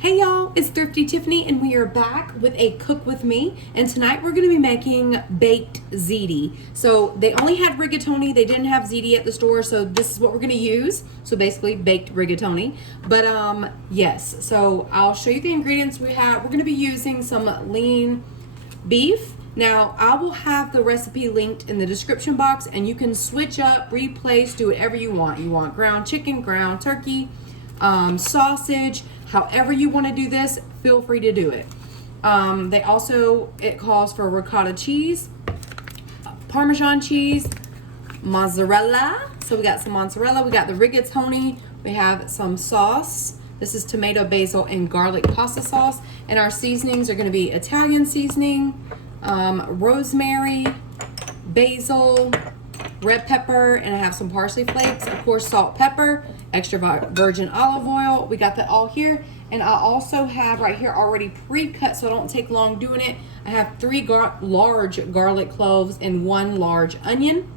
Hey y'all, it's Thrifty Tiffany and we are back with a cook with me, and tonight we're going to be making baked ziti. So they only had rigatoni, they didn't have ziti at the store, so this is what we're going to use. So basically baked rigatoni. But yes, so I'll show you the ingredients we have. We're going to be using some lean beef. Now I will have the recipe linked in the description box, and you can switch up, replace, do whatever you want. You want ground chicken, ground turkey, sausage, however you want to do this, feel free to do it. It calls for ricotta cheese, Parmesan cheese, mozzarella. So we got some mozzarella, we got the rigatoni, we have some sauce. This is tomato, basil, and garlic pasta sauce. And our seasonings are going to be Italian seasoning, rosemary, basil, red pepper, and I have some parsley flakes, of course salt, pepper, extra virgin olive oil. We got that all here. And I also have right here already pre-cut so I don't take long doing it. I have 3 large garlic cloves and 1 large onion.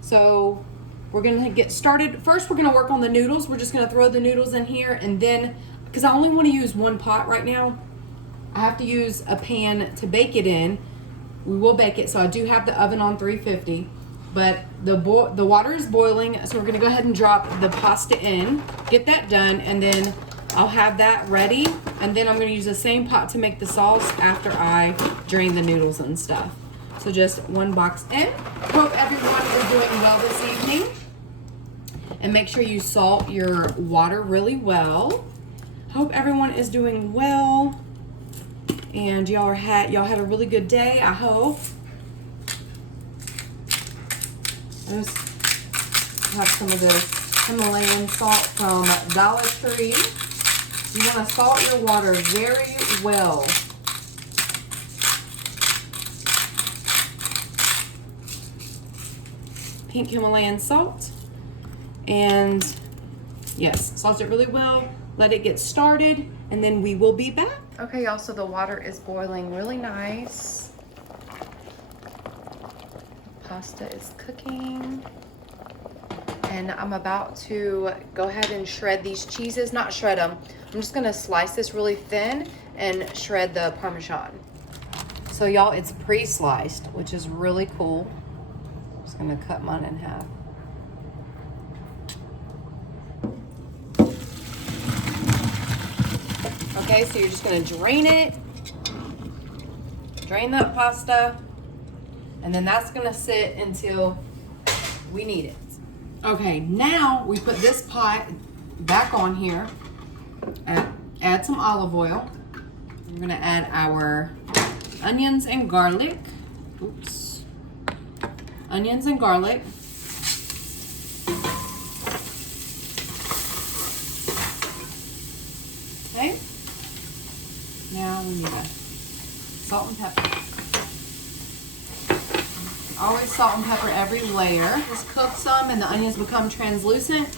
So we're gonna get started. First we're gonna work on the noodles. We're just gonna throw the noodles in here, and then, because I only want to use 1 pot right now, I have to use a pan to bake it in. We will bake it, so I do have the oven on 350. But the water is boiling, so we're gonna go ahead and drop the pasta in, get that done, and then I'll have that ready. And then I'm gonna use the same pot to make the sauce after I drain the noodles and stuff. So just 1 box in. Hope everyone is doing well this evening. And make sure you salt your water really well. Hope everyone is doing well. And y'all had a really good day, I hope. I just have some of this Himalayan salt from Dollar Tree. You want to salt your water very well. Pink Himalayan salt. And yes, salt it really well. Let it get started, and then we will be back. Okay, y'all, so the water is boiling really nice. Pasta is cooking, and I'm about to go ahead and shred these cheeses. Not shred them, I'm just gonna slice this really thin and shred the Parmesan. So y'all, it's pre-sliced, which is really cool. I'm just gonna cut mine in half. Okay, so you're just gonna drain it, drain that pasta, and then that's gonna sit until we need it. Okay, now we put this pot back on here. Add some olive oil. We're gonna add our onions and garlic. Oops. Onions and garlic. Okay. Now we need salt and pepper. Always salt and pepper every layer. Just cook some and the onions become translucent.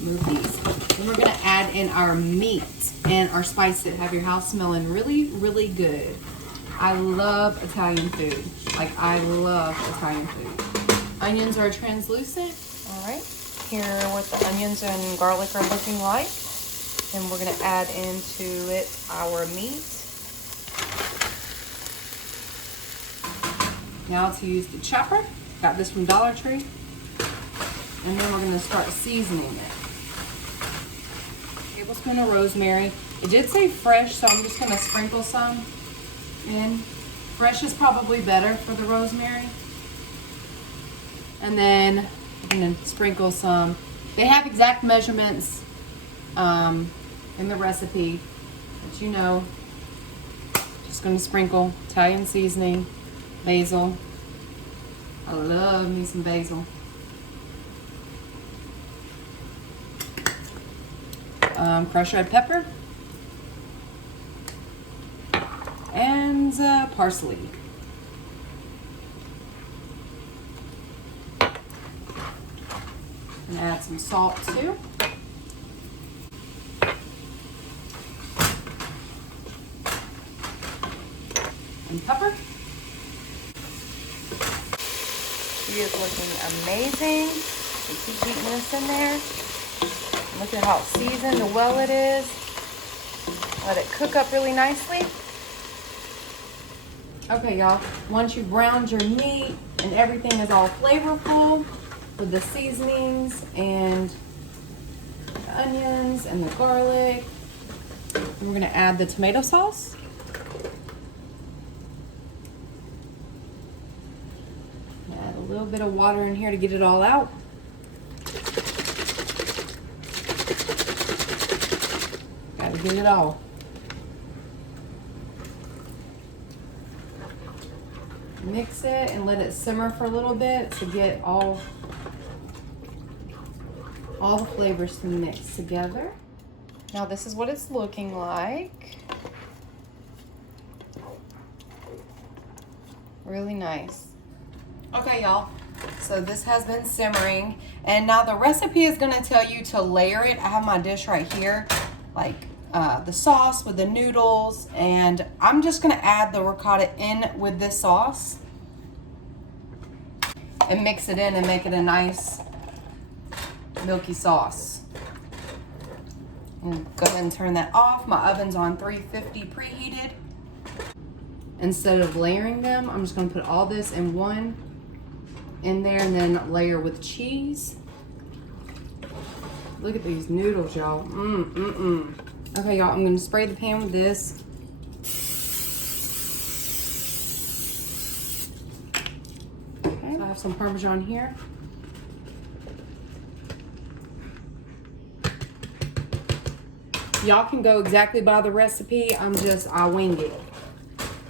Move these. Then we're gonna add in our meat and our spices. Have your house smelling really, really good. I love Italian food. Like, I love Italian food. Onions are translucent. All right, here what the onions and garlic are looking like. And we're gonna add into it our meat. Now to use the chopper. Got this from Dollar Tree. And then we're gonna start seasoning it. A tablespoon of rosemary. It did say fresh, so I'm just gonna sprinkle some in. Fresh is probably better for the rosemary. And then I'm gonna sprinkle some. They have exact measurements in the recipe, but you know, just gonna sprinkle Italian seasoning. Basil. I love me some basil. Crushed red pepper. And parsley. And add some salt too. And pepper. She is looking amazing. You keep eating this in there. Look at how seasoned well it is. Let it cook up really nicely. Okay, y'all, once you've browned your meat and everything is all flavorful with the seasonings and the onions and the garlic, we're gonna add the tomato sauce. Add a little bit of water in here to get it all out. Gotta get it all. Mix it and let it simmer for a little bit to get all the flavors to mix together. Now this is what it's looking like. Really nice. Okay, y'all, so this has been simmering, and now the recipe is gonna tell you to layer it. I have my dish right here, like the sauce with the noodles, and I'm just gonna add the ricotta in with this sauce and mix it in and make it a nice milky sauce. And go ahead and turn that off. My oven's on 350 preheated. Instead of layering them, I'm just gonna put all this in one in there and then layer with cheese. Look at these noodles, y'all. Okay, y'all, I'm gonna spray the pan with this. Okay, so I have some Parmesan here. Y'all can go exactly by the recipe. I wing it.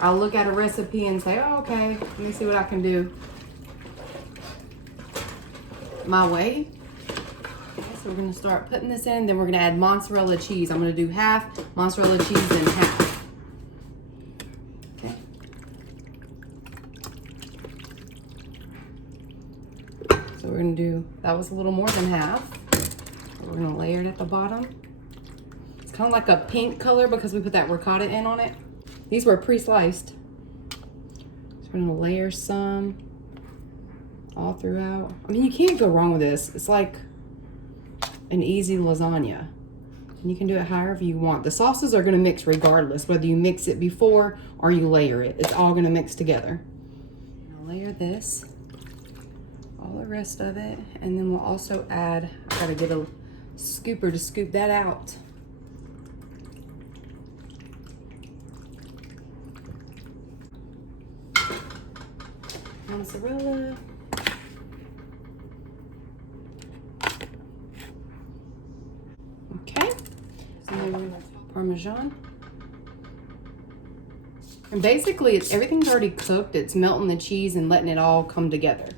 I'll look at a recipe and say, oh, okay, let me see what I can do my way. So we're gonna start putting this in, then we're gonna add mozzarella cheese. I'm gonna do half mozzarella cheese and half. Okay. So we're gonna do, that was a little more than half. We're gonna layer it at the bottom. It's kind of like a pink color because we put that ricotta in on it. These were pre-sliced. So we're gonna layer some all throughout. I mean, you can't go wrong with this. It's like an easy lasagna. And you can do it however you want. The sauces are gonna mix regardless, whether you mix it before or you layer it. It's all gonna mix together. I'll layer this, all the rest of it, and then we'll also add, I gotta get a scooper to scoop that out. Mozzarella. Okay. And then Parmesan. And basically, everything's already cooked. It's melting the cheese and letting it all come together.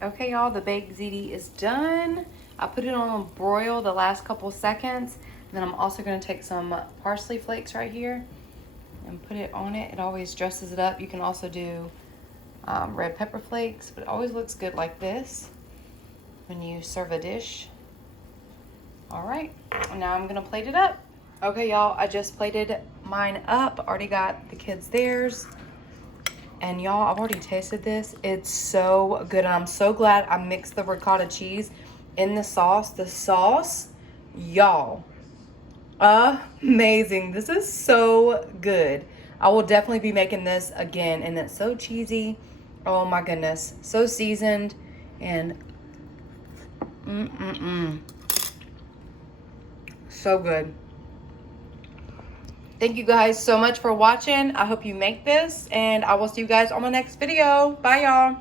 Okay, y'all, the baked ziti is done. I put it on broil the last couple seconds. Then I'm also gonna take some parsley flakes right here and put it on it. It always dresses it up. You can also do red pepper flakes, but it always looks good like this when you serve a dish. All right, now I'm gonna plate it up. Okay, y'all, I just plated mine up. Already got the kids theirs. And y'all, I've already tasted this. It's so good, and I'm so glad I mixed the ricotta cheese in the sauce. The sauce, y'all, amazing. This is so good. I will definitely be making this again, and it's so cheesy. Oh my goodness, so seasoned, and so good. Thank you guys so much for watching. I hope you make this, and I will see you guys on my next video. Bye, y'all.